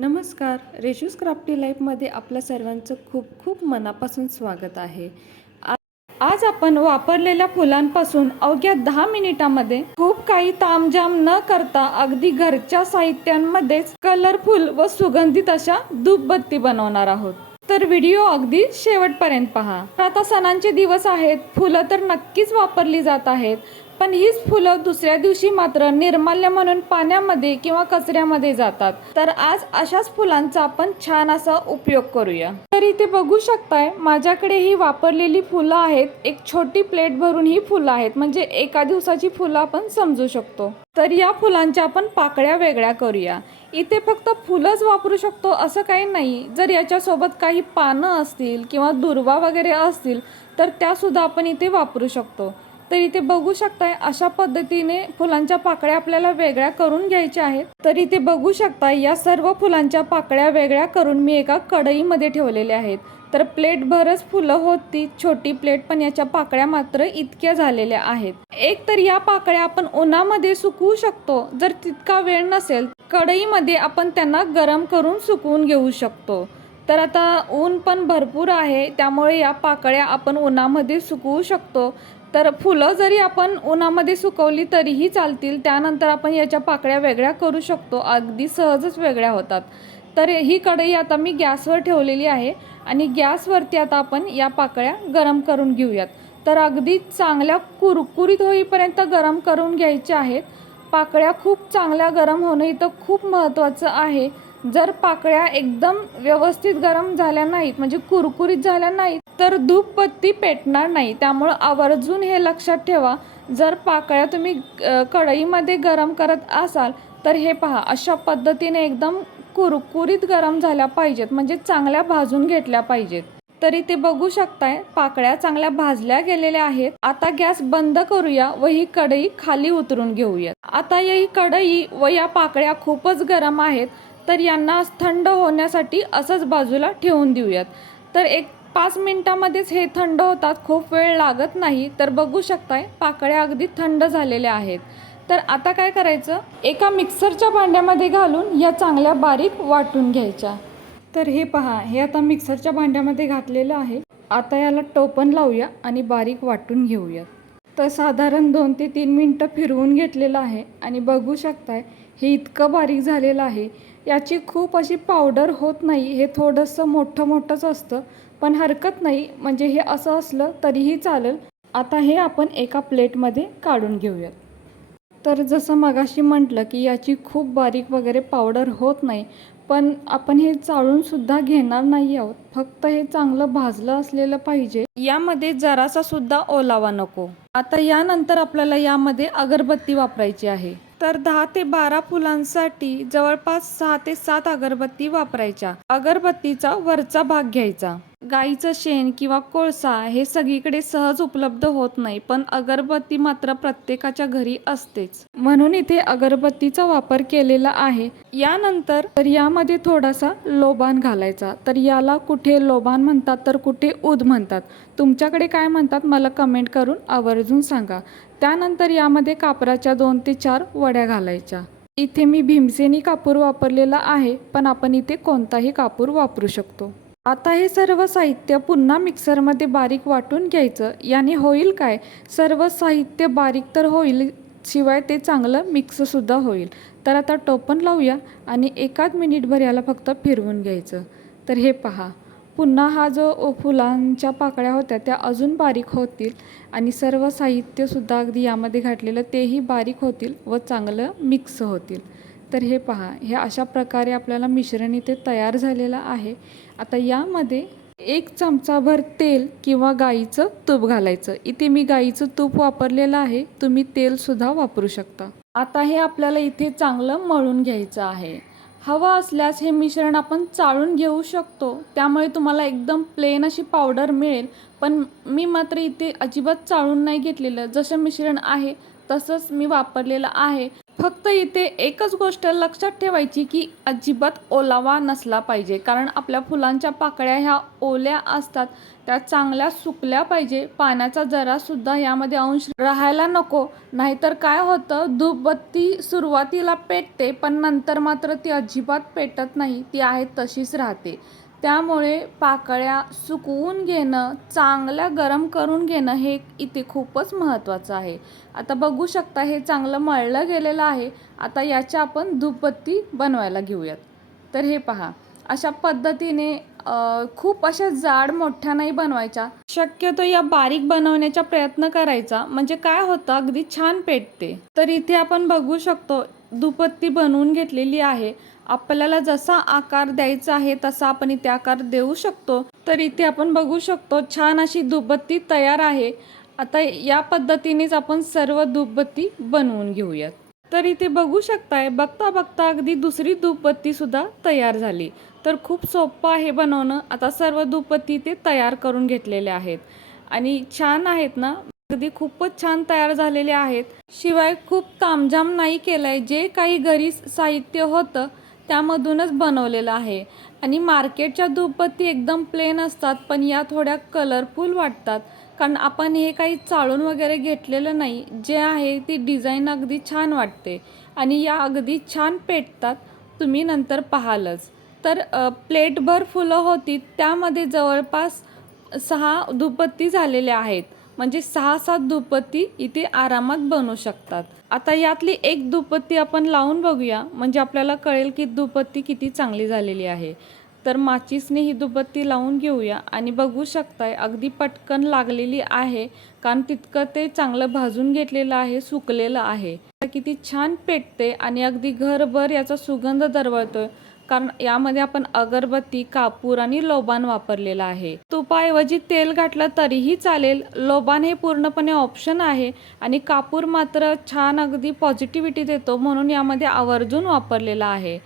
नमस्कार. रेशूज क्राफ्टी लाईफमध्ये आपल्या सर्वांचं खूप खूप मनापासून स्वागत आहे. आज आपण वापरलेल्या फुलांपासून अवघ्या दहा मिनिटामध्ये खूप काही तामजाम न करता अगदी घरच्या साहित्यांमध्येच कलरफुल व सुगंधित अशा धूपबत्ती बनवणार आहोत. तर व्हिडिओ अगदी शेवटपर्यंत पहा. आता सणांचे दिवस आहेत. फुलं तर नक्कीच वापरली जात आहेत. पण हीच फुलं दुसऱ्या दिवशी मात्र निर्माल्य म्हणून पाण्यामध्ये किंवा कचऱ्यामध्ये जातात. तर आज अशाच फुलांचा आपण छान असा उपयोग करूया. तर इथे बघू शकताय माझ्याकडे ही वापरलेली फुलं आहेत. एक छोटी प्लेट भरून ही फुलं आहेत. म्हणजे एका दिवसाची फुलं आपण समजू शकतो. तर या फुलांच्या आपण पाकळ्या वेगळ्या करूया. इथे फक्त फुलंच वापरू शकतो असं काही नाही. जर याच्यासोबत काही पानं असतील किंवा दुर्वा वगैरे असतील तर त्यासुद्धा आपण इथे वापरू शकतो. तर इथे बघू शकताय अशा पद्धतीने फुलांच्या पाकळ्या आपल्याला वेगळ्या करून घ्यायच्या आहेत. तर इथे बघू शकताय या सर्व फुलांच्या पाकळ्या वेगळ्या करून मी एका कढईमध्ये ठेवलेल्या आहेत. तर प्लेटभरच फुलं होती छोटी प्लेट पण याच्या पाकळ्या मात्र इतक्या झालेल्या आहेत. एक तर या पाकळ्या आपण उन्हामध्ये सुकवू शकतो जर तितका वेळ नसेल कढईमध्ये आपण त्यांना गरम करून सुकवून घेऊ शकतो. तर आता ऊन पण भरपूर आहे त्यामुळे या पाकळ्या आपण उन्हामध्ये सुकवू शकतो. तर फुलं जरी आपण उन्हामध्ये सुकवली तरीही चालतील त्यानंतर आपण याच्या पाकळ्या वेगळ्या करू शकतो अगदी सहजच वेगळ्या होतात. तर ही कढई आता मी गॅसवर ठेवलेली आहे आणि गॅसवरती आता आपण या पाकळ्या गरम करून घेऊयात. तर अगदी चांगल्या कुरकुरीत होईपर्यंत गरम करून घ्यायच्या आहेत. पाकळ्या खूप चांगल्या गरम होणं इथं खूप महत्त्वाचं आहे. जर पाकळ्या एकदम व्यवस्थित गरम झाल्या नाहीत म्हणजे कुरकुरीत झाल्या नाहीत तर धूपबत्ती पेटणार नाही. त्यामुळं आवर्जून हे लक्षात ठेवा. जर पाकळ्या तुम्ही कढईमध्ये गरम करत असाल तर हे पहा. अशा पद्धतीने एकदम कुरकुरीत गरम झाल्या पाहिजेत. म्हणजे चांगल्या भाजून घेतल्या पाहिजेत. तरी ते बघू शकताय पाकळ्या चांगल्या भाजल्या गेलेल्या आहेत. आता गॅस बंद करूया व ही कढई खाली उतरून घेऊया. आता ही कढई व या पाकळ्या खूपच गरम आहेत तर यांना थंड होण्यासाठी असंच बाजूला ठेवून देऊयात. तर एक पाच मिनटामध्येच हे थंड होतात खूप वेळ लागत नाही तर बघू शकताय पाकळ्या अगदी थंड झालेल्या आहेत. तर आता काय करायचं? एका मिक्सरच्या भांड्यामध्ये घालून या चांगल्या बारीक वाटून घ्यायच्या. तर हे पहा हे आता मिक्सरच्या भांड्यामध्ये घातलेलं आहे. आता याला टोपण लावूया आणि बारीक वाटून घेऊया. तर साधारण दोन ते तीन मिनटं फिरवून घेतलेलं आहे आणि बघू शकताय हे इतकं बारीक झालेलं आहे. याची खूप अशी पावडर होत नाही हे थोडंसं मोठं मोठंच असतं. पण हरकत नाही. म्हणजे हे असं असलं तरीही चालेल. आता हे आपण एका प्लेटमध्ये काढून घेऊयात. तर जसं मगाशी म्हटलं की याची खूप बारीक वगैरे पावडर होत नाही. पण आपण हे चाळूनसुद्धा घेणार नाही आहोत. फक्त हे चांगलं भाजलं असलेलं पाहिजे. यामध्ये जरासा सुद्धा ओलावा नको. आता यानंतर आपल्याला यामध्ये अगरबत्ती वापरायची आहे. तर दहा ते बारा फुलांसाठी जवळपास सहा ते सात अगरबत्ती वापरायच्या. अगरबत्तीचा वरचा भाग घ्यायचा. गाईचं शेण किंवा कोळसा हे सगळीकडे सहज उपलब्ध होत नाही पण अगरबत्ती मात्र प्रत्येकाच्या घरी असतेच. म्हणून इथे अगरबत्तीचा वापर केलेला आहे. यानंतर तर यामध्ये थोडासा लोबान घालायचा. तर याला कुठे लोबान म्हणतात तर कुठे उद म्हणतात. तुमच्याकडे काय म्हणतात मला कमेंट करून आवर्जून सांगा. त्यानंतर यामध्ये कापराच्या दोन ते चार वड्या घालायच्या. इथे मी भीमसेनी कापूर वापरलेला आहे पण आपण इथे कोणताही कापूर वापरू शकतो. आता हे सर्व साहित्य पुन्हा मिक्सरमध्ये बारीक वाटून घ्यायचं. याने होईल काय? सर्व साहित्य बारीक तर होईल शिवाय ते चांगलं मिक्ससुद्धा होईल. तर आता टोपण लावूया आणि एकाच मिनिटभर याला फक्त फिरवून घ्यायचं. तर हे पहा. पुन्हा हा जो फुलांच्या पाकळ्या होत्या त्या अजून बारीक होतील आणि सर्व साहित्यसुद्धा अगदी यामध्ये घातलेलं तेही बारीक होतील व चांगलं मिक्स होतील. तर हे पहा हे अशा प्रकारे आपल्याला मिश्रण इथे तयार झालेलं आहे. आता यामध्ये एक चमचाभर तेल किंवा गाईचं तूप घालायचं. इथे मी गाईचं तूप वापरलेलं आहे. तुम्ही तेलसुद्धा वापरू शकता. आता हे आपल्याला इथे चांगलं मळून घ्यायचं आहे. हवं असल्यास हे मिश्रण आपण चाळून घेऊ शकतो. त्यामुळे तुम्हाला एकदम प्लेन अशी पावडर मिळेल. पण मी मात्र इथे अजिबात चाळून नाही घेतलेलं. जसं मिश्रण आहे तसंच मी वापरलेलं आहे. फक्त इथे एकच गोष्ट लक्षात ठेवायची की अजिबात ओलावा नसला पाहिजे. कारण आपल्या फुलांच्या पाकळ्या ह्या ओल्या असतात. त्या चांगल्या सुकल्या पाहिजे. पाण्याचा जरासुद्धा यामध्ये अंश राहायला नको. नाहीतर काय होतं? धूपबत्ती सुरुवातीला पेटते पण नंतर मात्र ती अजिबात पेटत नाही. ती आहे तशीच राहते. त्यामुळे पाकळ्या सुकवून घेणं चांगल्या गरम करून घेणं हे इथे खूपच महत्त्वाचं आहे. आता बघू शकता हे चांगलं मळलं गेलेलं आहे. आता याच्या आपण धुपत्ती बनवायला घेऊयात. तर हे पहा अशा पद्धतीने खूप अशा जाड मोठ्या नाही बनवायच्या. शक्यतो या बारीक बनवण्याचा प्रयत्न करायचा. म्हणजे काय होतं अगदी छान पेटते. तर इथे आपण बघू शकतो दुपत्ती बनवून घेतलेली आहे. आपल्याला जसा आकार द्यायचा आहे तसा आपण इथे आकार देऊ शकतो. तर इथे आपण बघू शकतो छान अशी दुपत्ती तयार आहे. आता या पद्धतीनेच आपण सर्व धूपबत्ती बनवून घेऊयात. तर इथे बघू शकताय बघता बघता अगदी दुसरी धूपबत्ती सुद्धा तयार झाली. तर खूप सोपं आहे बनवणं. आता सर्व धूपबत्ती ते तयार करून घेतलेले आहेत. आणि छान आहेत ना? अगदी खूपच छान तयार झालेले आहेत. शिवाय खूप तामझाम नाही केलंय जे काही घरी साहित्य होतं त्यामधूनच बनवलेलं आहे. आणि मार्केटच्या धूपबत्ती एकदम प्लेन असतात पण या थोड्या कलरफुल वाटतात. कारण आपण हे काही चाळून वगैरे घेतलेलं नाही. जे आहे ती डिझाईन अगदी छान वाटते. आणि या अगदी छान पेटतात. तुम्ही नंतर पाहालच. तर प्लेटभर फुलं होती. त्यामध्ये जवळपास सहा धुपत्ती झालेल्या आहेत. म्हणजे सहा सात धूपबत्ती इथे आरामात बनवू शकतात. आता यातली एक दुपत्ती आपण लावून बघूया. म्हणजे आपल्याला कळेल की दुपत्ती किती चांगली झालेली आहे. तर माचीसने ही दुपत्ती लावून घेऊया आणि बघू शकताय अगदी पटकन लागलेली आहे कारण तितकं ते चांगलं भाजून घेतलेलं आहे सुकलेलं आहे. तर किती छान पेटते आणि अगदी घरभर याचा सुगंध दरवळतोय. कारण यामध्ये आपण अगरबत्ती कापूर आणि लोबान वापरलेला आहे. तुपाऐवजी तेल घातलं तरीही चालेल. लोबान हे पूर्णपणे ऑप्शन आहे आणि कापूर मात्र छान अगदी पॉझिटिव्हिटी देतो म्हणून यामध्ये आवर्जून वापरलेला आहे.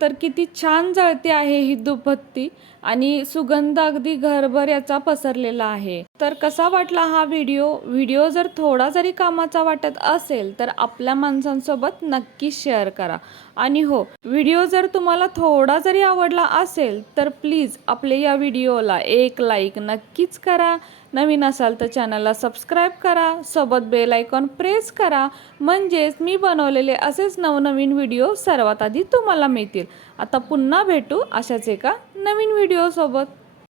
तर किती छान जळते आहे ही दुपत्ती आणि सुगंध अगदी घरभर याचा पसरलेला आहे. तर कसा वाटला हा व्हिडिओ? व्हिडिओ जर थोडा जरी कामाचा वाटत असेल तर आपल्या माणसांसोबत नक्की शेअर करा. आणि हो व्हिडिओ जर तुम्हाला थोडा जरी आवडला असेल तर प्लीज आपल्या या व्हिडिओला एक लाईक नक्कीच करा. नवीन असाल तर चॅनलला सबस्क्राईब करा. सोबत बेल आयकॉन प्रेस करा. म्हणजेच मी बनवलेले असेच नवनवीन व्हिडिओ सर्वात आधी तुम्हाला मिळतील. आता पुन्हा भेटू अशाच एका नवीन व्हिडिओसोबत